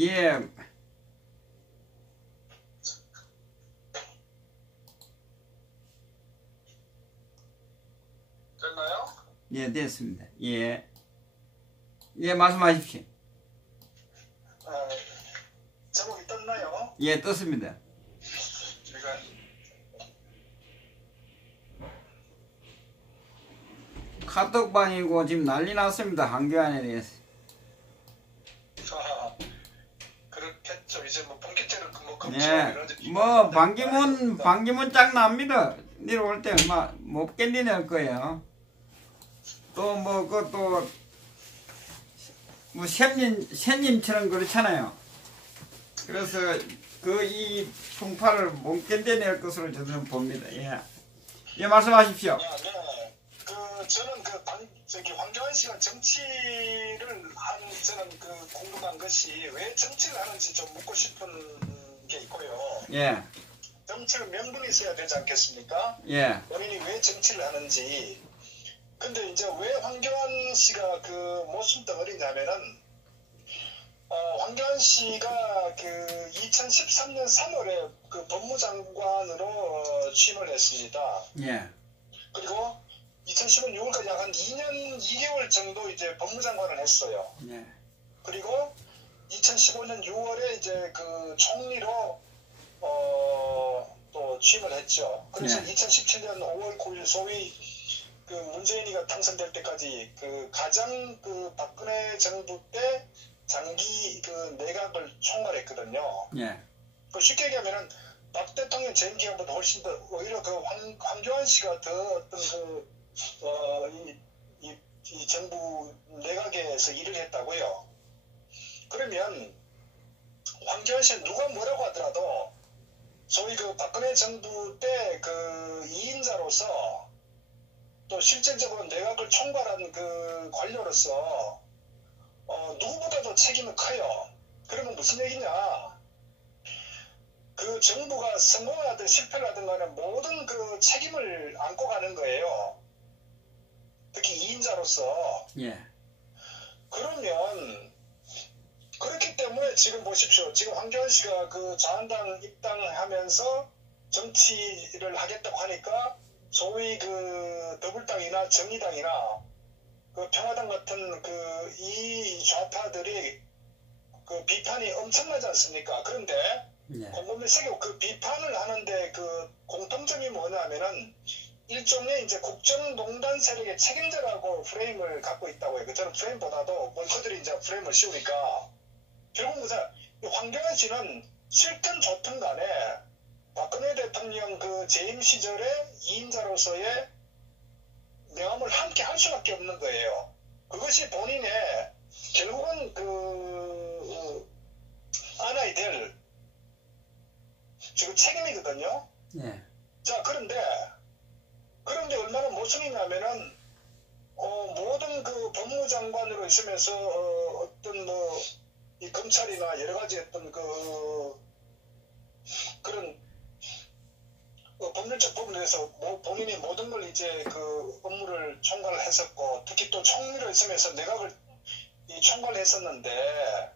예. 됐나요? 예, 됐습니다. 예. 예, 말씀하십시오. 제목이 떴나요? 예, 떴습니다. 제가 카톡방이고 지금 난리 났습니다. 한교안에 대해서. 그렇겠죠. 이제 뭐 본격적으로 뭐 예, 뭐 반기문 짱 납니다. 내려올 때 못 견디낼 거예요. 또 뭐 그것도 뭐 샘님처럼 그렇잖아요. 그래서 그 이 풍파를 못 견뎌낼 것으로 저는 봅니다. 예, 예, 말씀하십시오. 네. 저는 저기 황교안 씨가 정치를 저는 궁금한 것이 왜 정치를 하는지 좀 묻고 싶은 게 있고요. 예. 정치는 명분이 있어야 되지 않겠습니까? 예. 본인이 왜 정치를 하는지. 근데 이제 왜 황교안 씨가 모순 덩어리냐면은, 황교안 씨가 2013년 3월에 법무장관으로 취임을 했습니다. 예. 그리고 2015년 6월까지 약 한 2년 2개월 정도 이제 법무장관을 했어요. 예. 그리고 2015년 6월에 이제 총리로 또 취임을 했죠. 그래서 네. 2017년 5월 9일 소위 문재인이가 당선될 때까지 가장 박근혜 정부 때 장기 내각을 총괄했거든요. 예. 쉽게 얘기하면은 박 대통령 재임 기간보다 훨씬 더 오히려 황교안 씨가 더 어떤 이 정부 내각에서 일을 했다고요. 그러면 황교안 씨는 누가 뭐라고 하더라도 소위 박근혜 정부 때 2인자로서 또 실질적으로 내각을 총괄한 관료로서 누구보다도 책임은 커요. 그러면 무슨 얘기냐? 정부가 성공하든 실패를 하든 간에 모든 책임을 안고 가는 거예요. 특히 2인자로서. 예. 그러면 그렇기 때문에 지금 보십시오. 지금 황교안 씨가 자한당 입당하면서 정치를 하겠다고 하니까 소위 더불당이나 정의당이나 평화당 같은 이 좌파들이 비판이 엄청나지 않습니까? 그런데 예. 곰곰이 새겨 비판을 하는데 공통점이 뭐냐면은 일종의 이제 국정농단 세력의 책임자라고 프레임을 갖고 있다고 해요. 저는 프레임보다도 원커들이 이제 프레임을 씌우니까 결국 황교안 씨는 싫든 좋든 간에 박근혜 대통령 재임 시절에 2인자로서의 명함을 함께 할 수밖에 없는 거예요. 그것이 본인의 결국은 안아야 될 지금 책임이거든요. 예. 자, 그런데 얼마나 모순이냐면은 모든 법무장관으로 있으면서 어떤 이 검찰이나 여러 가지 어떤 그런 법률적 부분에서 본인이 모든 걸 이제 업무를 총괄을 했었고 특히 또 총리로 있으면서 내각을 총괄했었는데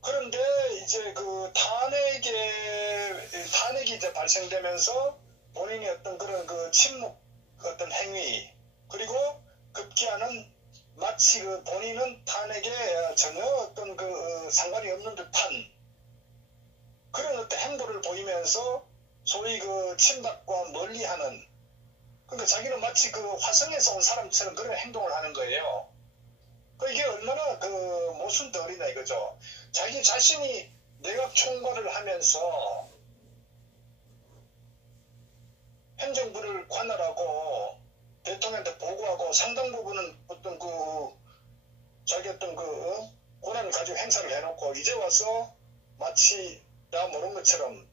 그런데 이제 탄핵이 이제 발생되면서 본인이 어떤 그런 침묵 어떤 행위 그리고 급기야는 마치 본인은 탄핵에 전혀 어떤 상관이 없는 듯한 그런 어떤 행보를 보이면서 소위 친박과 멀리하는 그러니까 자기는 마치 화성에서 온 사람처럼 그런 행동을 하는 거예요. 이게 얼마나 모순 덩어리나 이거죠. 자기 자신이 내각 총괄을 하면서 행정부를 관할하고 대통령한테 보고하고 상당 부분은 어떤 자기 어떤 권한을 가지고 행사를 해놓고 이제 와서 마치 나 모르는 것처럼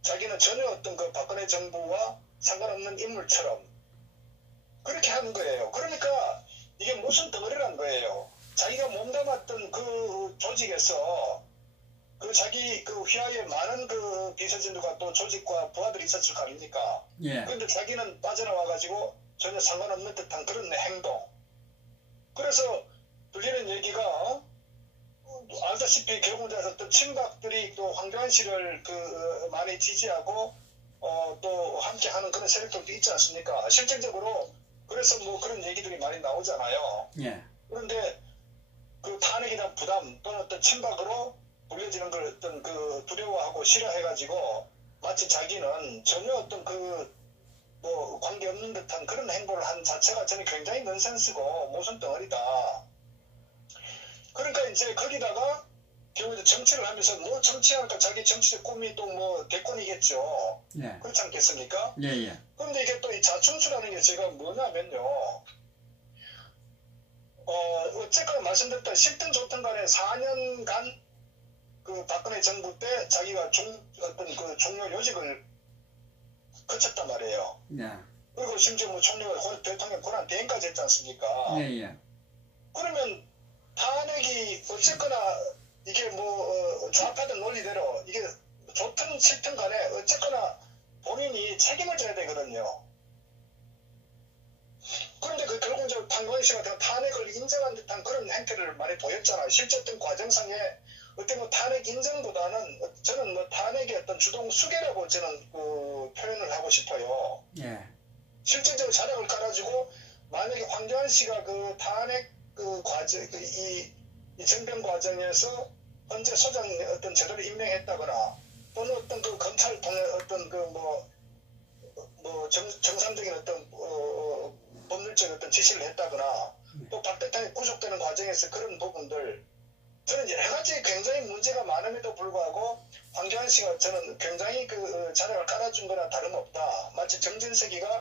자기는 전혀 어떤 박근혜 정부와 상관없는 인물처럼 그렇게 하는 거예요. 그러니까 이게 무슨 덩어리란 거예요. 자기가 몸담았던 조직에서 자기 휘하에 많은 비서진들과 또 조직과 부하들이 있었을 거 아닙니까? 예. 그런데 자기는 빠져나와가지고 전혀 상관없는 듯한 그런 행동. 그래서 들리는 얘기가 알다시피 아시다시피 결국은 어떤 친박들이 또 황교안 씨를 많이 지지하고 또 함께하는 그런 세력들도 있지 않습니까? 실질적으로 그래서 뭐 그런 얘기들이 많이 나오잖아요. 예. 그런데 그 탄핵에 대한 부담 또는 어떤 친박으로 불려지는 걸 어떤 두려워하고 싫어해가지고 마치 자기는 전혀 어떤 뭐 관계없는 듯한 그런 행보를 한 자체가 저는 굉장히 넌센스고 모순 덩어리다. 그러니까 이제 거기다가 결국 정치를 하면서 뭐 정치하니까 자기 정치적 꿈이 또 뭐 대권이겠죠. 예. 그렇지 않겠습니까? 예, 예. 그런데 이게 또 이 자충수라는 게 제가 뭐냐면요. 어쨌거나 말씀드렸다. 싫든 좋든 간에 4년간 그 박근혜 정부 때 자기가 어떤 그 종료 요직을 거쳤단 말이에요. 예. 그리고 심지어 뭐 대통령 권한 대행까지 했지 않습니까? 예, 예. 그러면 탄핵이 어쨌거나 이게 뭐 좌파든 논리대로 이게 좋든 싫든 간에 어쨌거나 본인이 책임을 져야 되거든요. 그런데 결국 이제 황교안 씨가 탄핵을 인정한 듯한 그런 행태를 많이 보였잖아요. 실제 어떤 과정상에 어떤 뭐 탄핵 인정보다는 저는 뭐 탄핵의 어떤 주동 수계라고 저는 표현을 하고 싶어요. 예. 실제적으로 자락을 깔아주고 만약에 황교안 씨가 탄핵 과정 이 정변 과정에서 헌재 소장 어떤 제대로 임명했다거나 또는 어떤 검찰 통해 어떤 정상적인 어떤 법률적 어떤 지시를 했다거나 또 박 대통령이 구속되는 과정에서 그런 부분들 저는 여러 가지 굉장히 문제가 많음에도 불구하고 황교안 씨가 저는 굉장히 자락을 깔아준 거나 다름없다. 마치 정진석이가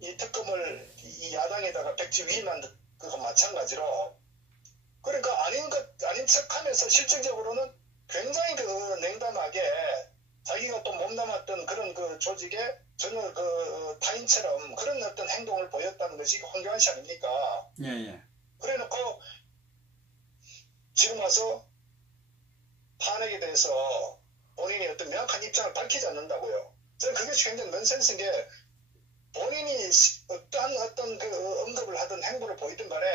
이 특검을 이 야당에다가 백지 위임한 그거 마찬가지로 그러니까 아닌 척하면서 실질적으로는 굉장히 냉담하게 자기가 또 몸담았던 그런 조직에 전혀 타인처럼 그런 어떤 행동을 보였다는 것이 황교안 씨 아닙니까? 예, 예. 그래놓고 지금 와서 탄핵에 대해서 본인이 어떤 명확한 입장을 밝히지 않는다고요. 저는 그게 굉장히 넌센스인 게 본인이 어떠한 어떤 언급을 하든 행보를 보이든 간에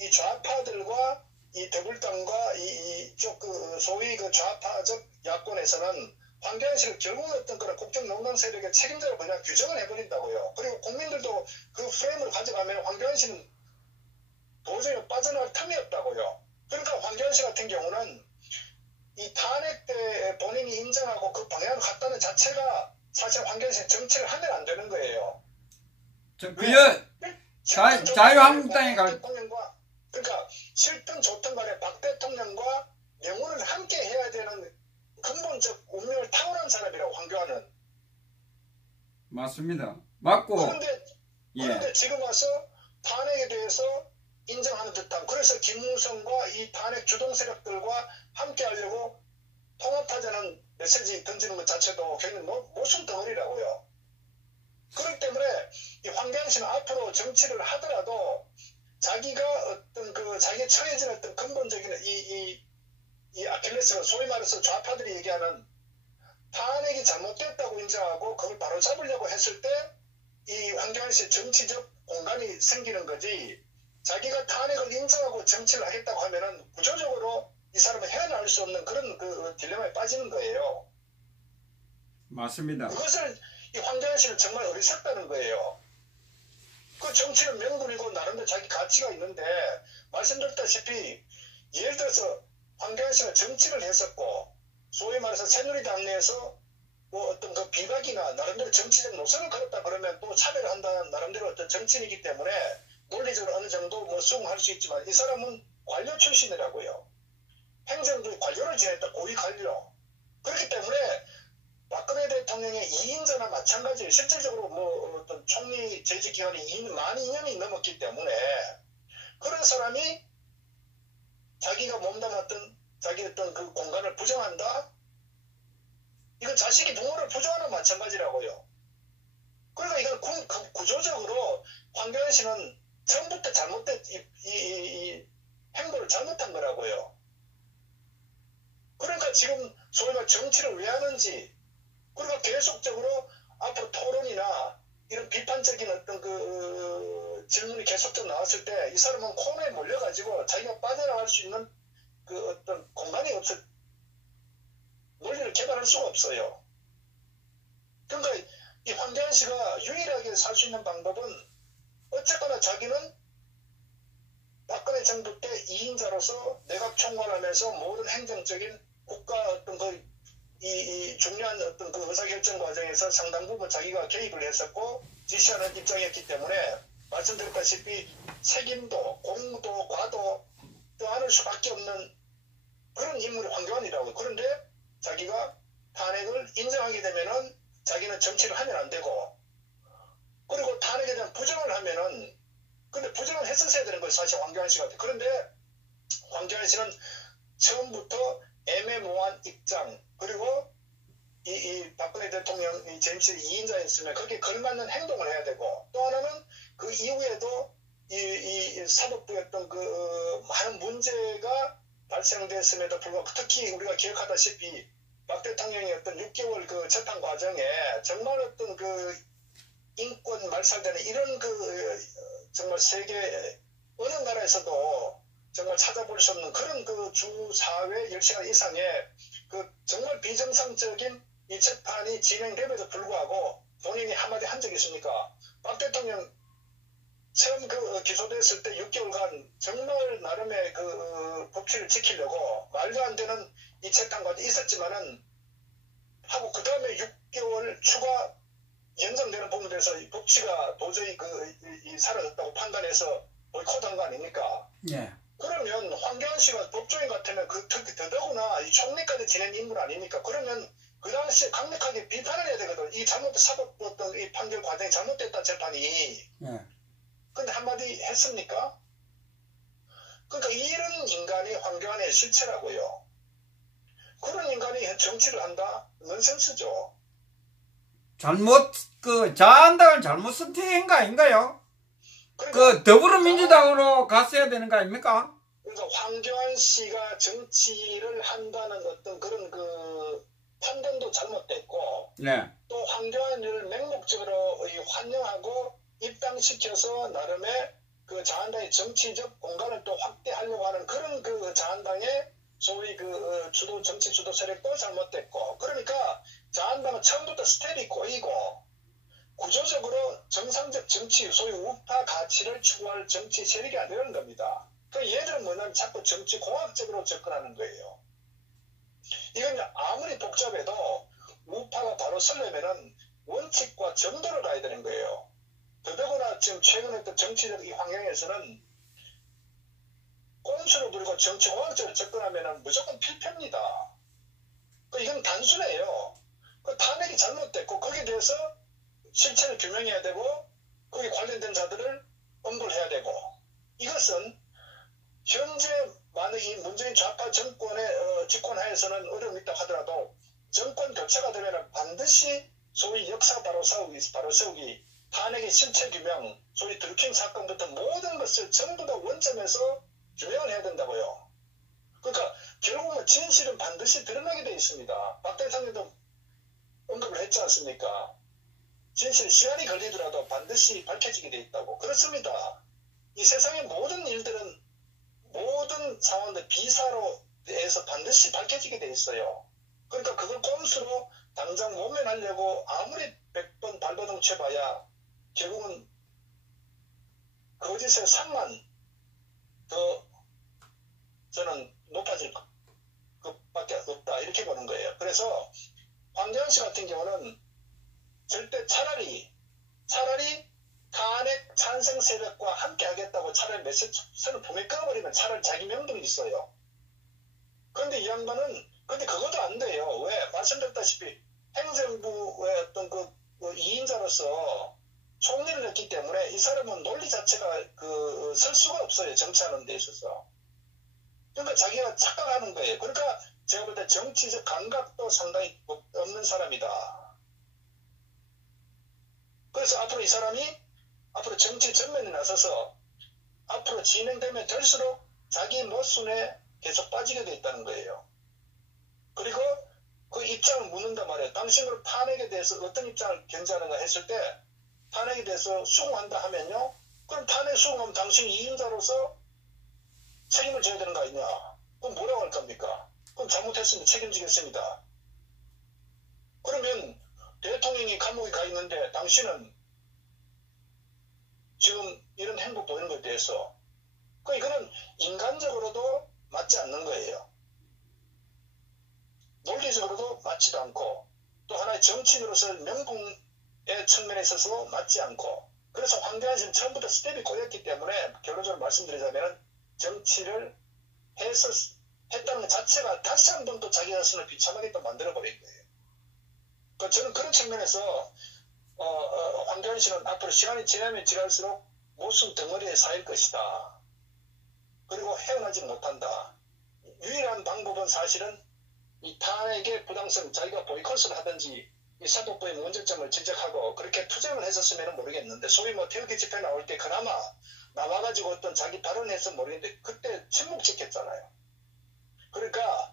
이 좌파들과 이 더불당과 이쪽 소위 좌파적 야권에서는 황교안 씨를 결국 어떤 그런 국정농단 세력의 책임자로 그냥 규정을 해버린다고요. 그리고 국민들도 그 프레임을 가져가면 황교안 씨는 도저히 빠져나갈 틈이 없다고요. 그러니까 황교안 씨 같은 경우는 이 탄핵 때 본인이 인정하고 그 방향을 갔다는 자체가 사실 황교안 씨 정치를 하면 안 되는 거예요. 자유한국당에 대통령과 그러니까 싫든 좋든 간에 박 대통령과 영혼을 함께 해야 되는 근본적 운명을 타고난 사람이라고 황교안은. 맞습니다. 맞고. 그런데 지금 와서 탄핵에 대해서 인정하는 듯한 그래서 김무성과 이 탄핵 주동 세력들과 함께 하려고 통합하자는 메시지 던지는 것 자체도 굉장히 모순 덩어리라고요. 그렇기 때문에 이 황교안 씨는 앞으로 정치를 하더라도 자기가 어떤 자기가 처해진 어떤 근본적인 이 아킬레스건 소위 말해서 좌파들이 얘기하는 탄핵이 잘못됐다고 인정하고 그걸 바로 잡으려고 했을 때 이 황교안 씨의 정치적 공간이 생기는 거지 자기가 탄핵을 인정하고 정치를 하겠다고 하면은 구조적으로 이 사람은 헤어나올 수 없는 그런 딜레마에 빠지는 거예요. 맞습니다. 그것을 이 황교안 씨는 정말 어리석다는 거예요. 그 정치는 명분이고 나름대로 자기 가치가 있는데 말씀드렸다시피 예를 들어서 황교안 씨가 정치를 했었고 소위 말해서 새누리당 내에서 뭐 어떤 비박이나 나름대로 정치적 노선을 걸었다 그러면 또 차별을 한다는 나름대로 어떤 정치인이기 때문에 논리적으로 어느 정도 뭐 수긍할 수 있지만 이 사람은 관료 출신이라고요. 행정부 관료를 지냈다 고위 관료. 그렇기 때문에 박근혜 대통령의 2인자나 마찬가지예요. 실질적으로 뭐 어떤 총리 재직 기간이 만 2년이 넘었기 때문에 그런 사람이 자기가 몸담았던 자기 어떤 공간을 부정한다? 이건 자식이 부모를 부정하는 마찬가지라고요. 그러니까 이건 구조적으로 황교안 씨는 처음부터 잘못된 이 행보를 잘못한 거라고요. 그러니까 지금 소위 말 정치를 왜 하는지 그리고 계속적으로 앞으로 토론이나 이런 비판적인 어떤 질문이 계속적으로 나왔을 때 이 사람은 코너에 몰려가지고 자기가 빠져나갈 수 있는 어떤 공간이 2인자로서 내각 총괄하면서 모든 행정적인 국가 어떤 이 중요한 어떤 그 의사결정 과정에서 상당 부분 자기가 개입을 했었고 지시하는 입장이었기 때문에 말씀드렸다시피 책임도 공도 과도 떠안을 수밖에 없는 그런 인물이 황교안이라고요. 그런데 자기가 탄핵을 인정하게 되면은 자기는 정치를 하면 안 되고, 그리고 탄핵에 대한 부정을 하면은, 근데 부정을 했었어야 되는 거예요, 사실 황교안 씨 같아. 그런데 황교안 씨는 처음부터 애매모호한 입장, 그리고 이 박근혜 대통령 이 재임실 2인자였으면 거기에 걸맞는 행동을 해야 되고, 또 하나는 그 이후에도 이 사법부였던 그 많은 문제가 발생됐음에도 불구하고, 특히 우리가 기억하다시피 박 대통령이 어떤 6개월 그 재판 과정에 정말 어떤 그 인권 말살되는 이런 그 정말 세계 어느 나라에서도 정말 찾아볼 수 없는 그런 그 주 4회 10시간 이상의 그 정말 비정상적인 이 재판이 진행됨에도 불구하고 본인이 한마디 한 적이 있습니까? 박 대통령 처음 그 기소됐을 때 6개월간 정말 나름의 그 법치를 지키려고 말도 안 되는 이 재판 과정이 있었지만은 하고 그 다음에 6개월 추가 연장되는 부분에서 이 법치가 도저히 이 사라졌다고 판단해서 보이콧한 거 아닙니까? 예. 그러면 황교안 씨가 법조인 같으면 더더구나 이 총리까지 지낸 인물 아닙니까? 그러면 그 당시에 강력하게 비판을 해야 되거든. 이 사법 어떤 이 판결 과정이 잘못됐다 재판이. 예. 근데 한마디 했습니까? 그러니까 이런 인간이 황교안의 실체라고요. 그런 인간이 정치를 한다? 넌센스죠. 자한당을 잘못 선택한 거 아닌가요? 그러니까 더불어민주당으로 갔어야 되는 거 아닙니까? 그러니까 황교안 씨가 정치를 한다는 어떤 그런 그 판단도 잘못됐고, 네. 또 황교안을 맹목적으로 환영하고 입당시켜서 나름의 그 자한당의 정치적 공간을 또 확대하려고 하는 그런 그 자한당의 소위 그 정치 주도 세력도 잘못됐고, 그러니까 자한당은 처음부터 스텝이 꼬이고 구조적으로 정상적 정치, 소위 우파 가치를 추구할 정치 세력이 아니라는 겁니다. 그 얘들은 뭐냐면 자꾸 정치 공학적으로 접근하는 거예요. 이건 아무리 복잡해도 우파가 바로 서려면은 원칙과 정도를 가야 되는 거예요. 더더구나 지금 최근에 또 정치적 이 환경에서는 꼼수를 부리고 정치 공학적으로 접근하면은 무조건 필패입니다. 이건 단순해요. 탄핵이 잘못됐고 거기에 대해서 실체를 규명해야 되고 거기에 관련된 자들을 엄벌해야 되고, 이것은 현재 만약 이 문재인 좌파 정권의 집권하에서는 어려움이 있다고 하더라도 정권 교체가 되면 반드시 소위 역사 바로 세우기, 탄핵의 실체 규명, 소위 드루킹 사건부터 모든 것을 전부 다 원점에서 규명을 해야 된다고요. 그러니까 결국은 진실은 반드시 드러나게 되어 있습니다. 박 대통령도 언급을 했지 않습니까? 진실 시간이 걸리더라도 반드시 밝혀지게 되어 있다고. 그렇습니다. 이 세상의 모든 일들은 모든 상황들 비사로 해서 반드시 밝혀지게 되어 있어요. 그러니까 그걸 꼼수로 당장 모면하려고 아무리 100번 발버둥 쳐봐야 결국은 거짓의 상만 더 저는 높아질 것밖에 없다, 이렇게 보는 거예요. 그래서 황교안 씨 같은 경우는 절대 차라리 탄핵 찬성 세력과 함께 하겠다고 차라리 메시지를 분명히 끊어버리면 차라리 자기 명분이 있어요. 그런데 이 양반은 근데 그것도 안 돼요. 왜? 말씀드렸다시피 행정부의 어떤 그 2인자로서 총리를 했기 때문에 이 사람은 논리 자체가 설 수가 없어요. 정치하는 데 있어서. 그러니까 자기가 착각하는 거예요. 그러니까 제가 볼 때 정치적 감각도 상당히 없는 사람이다. 그래서 앞으로 이 사람이 앞으로 정치 전면에 나서서 앞으로 진행되면 될수록 자기 모순에 계속 빠지게 돼 있다는 거예요. 그리고 그 입장을 묻는단 말이에요. 당신은 탄핵에 대해서 어떤 입장을 견지하는가 했을 때 탄핵에 대해서 수긍한다 하면요. 그럼 탄핵 수긍하면 당신이 2인자로서 책임을 져야 되는 거 아니냐. 그럼 뭐라고 할 겁니까? 그럼 잘못했으면 책임지겠습니다. 그러면 대통령이 감옥에 가 있는데 당신은 지금 이런 행보 보이는 것에 대해서 이거는 인간적으로도 맞지 않는 거예요. 논리적으로도 맞지도 않고 또 하나의 정치인으로서 명분의 측면에 있어서 맞지 않고 그래서 황교안 씨는 처음부터 스텝이 꼬였기 때문에 결론적으로 말씀드리자면 정치를 했다는 것 자체가 다시 한 번 또 자기 자신을 비참하게 또 만들어버린 거예요. 그러니까 저는 그런 측면에서 황교안 씨는 앞으로 시간이 지나면 지날수록 목숨 덩어리에 쌓일 것이다. 그리고 헤어나지 못한다. 유일한 방법은 사실은 이 타에게 부당성 자기가 보이콧을 하든지 이 사법부의 문제점을 지적하고 그렇게 투쟁을 했었으면 모르겠는데 소위 뭐 태극기 집회 나올 때 그나마 나와가지고 어떤 자기 발언을 했으면 모르겠는데 그때 침묵 지켰잖아요. 그러니까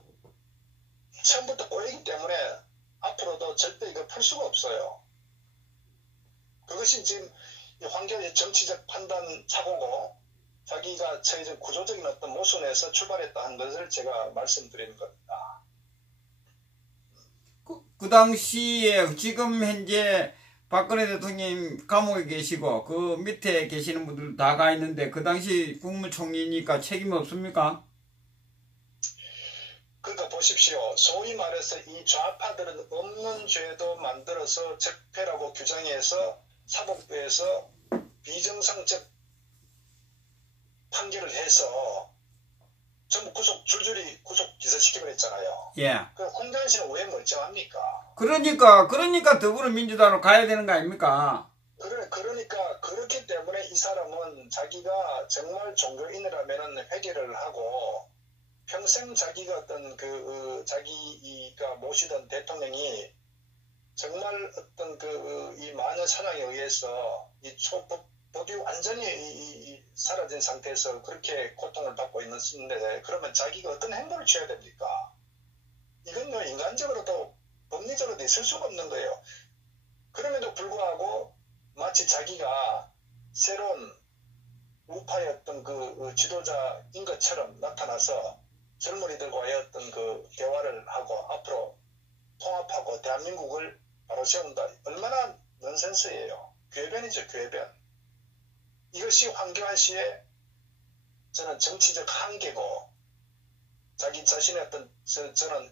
처음부터 꼬이기 때문에 앞으로도 절대 이거 풀 수가 없어요. 그것이 지금 황교안의 정치적 판단 사고고 자기가 처해진 구조적인 어떤 모순에서 출발했다 한 것을 제가 말씀드리는 겁니다. 그 당시에 지금 현재 박근혜 대통령 감옥에 계시고 그 밑에 계시는 분들 다 가 있는데 그 당시 국무총리니까 책임 없습니까? 그러니까 보십시오. 소위 말해서 이 좌파들은 없는 죄도 만들어서 적폐라고 규정해서 사법부에서 비정상적 판결을 해서 전부 줄줄이 구속 기소시켜버렸잖아요. 예. 그럼 황교안 씨는 왜 멀쩡합니까? 그러니까 더불어민주당으로 가야 되는 거 아닙니까? 그러니까 그렇기 때문에 이 사람은 자기가 정말 종교인이라면 회개를 하고 평생 자기가 어떤 자기가 모시던 대통령이 정말 어떤 이 마녀 사냥에 의해서 이 법이 완전히 사라진 상태에서 그렇게 고통을 받고 있는데 그러면 자기가 어떤 행동을 취해야 됩니까? 이건요 인간적으로도 법리적으로도 있을 수가 없는 거예요. 그럼에도 불구하고 마치 자기가 새로운 우파의 어떤 지도자인 것처럼 나타나서 젊은이들과의 어떤 대화를 하고 앞으로 통합하고 대한민국을 바로 세운다. 얼마나 넌센스예요. 궤변이죠, 궤변. 이것이 황교안 씨의 저는 정치적 한계고 자기 자신의 어떤 저는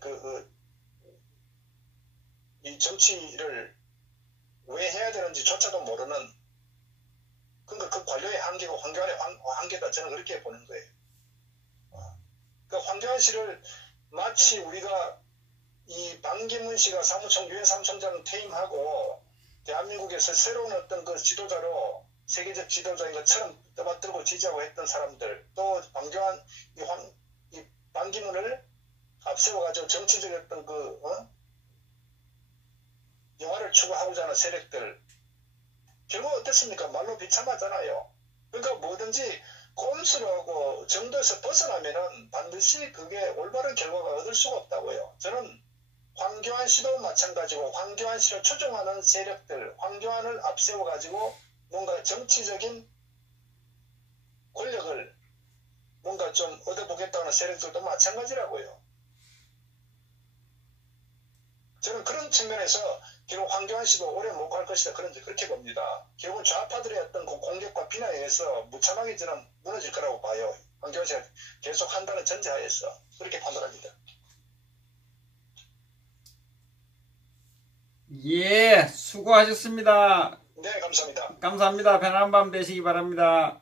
이 정치를 왜 해야 되는지조차도 모르는 그러니까 그 관료의 한계고 황교안의 한계다 저는 그렇게 보는 거예요. 그러니까 황교안 씨를 마치 우리가 이 반기문 씨가 유엔 사무총장 퇴임하고 대한민국에서 새로운 어떤 지도자로 세계적 지도자인 것처럼 떠받들고 지지하고 했던 사람들 또 이 반기문을 앞세워가지고 정치적 어떤 영화를 추구하고자 하는 세력들 결국 어떻습니까? 말로 비참하잖아요. 그러니까 뭐든지 꼼수하고 정도에서 벗어나면은 반드시 그게 올바른 결과가 얻을 수가 없다고요. 저는 황교안 씨도 마찬가지고 황교안 씨를 추종하는 세력들, 황교안을 앞세워가지고 뭔가 정치적인 권력을 뭔가 좀 얻어보겠다는 세력들도 마찬가지라고요. 저는 그런 측면에서 결국 황교안 씨도 오래 못 갈 것이다 그렇게 봅니다. 결국은 좌파들의 어떤 공격과 비난에 의해서 무참하게 저는 무너질 거라고 봐요. 황교안 씨가 계속 한다는 전제하에서 그렇게 판단합니다. 예, 수고하셨습니다. 네, 감사합니다. 감사합니다. 편안한 밤 되시기 바랍니다.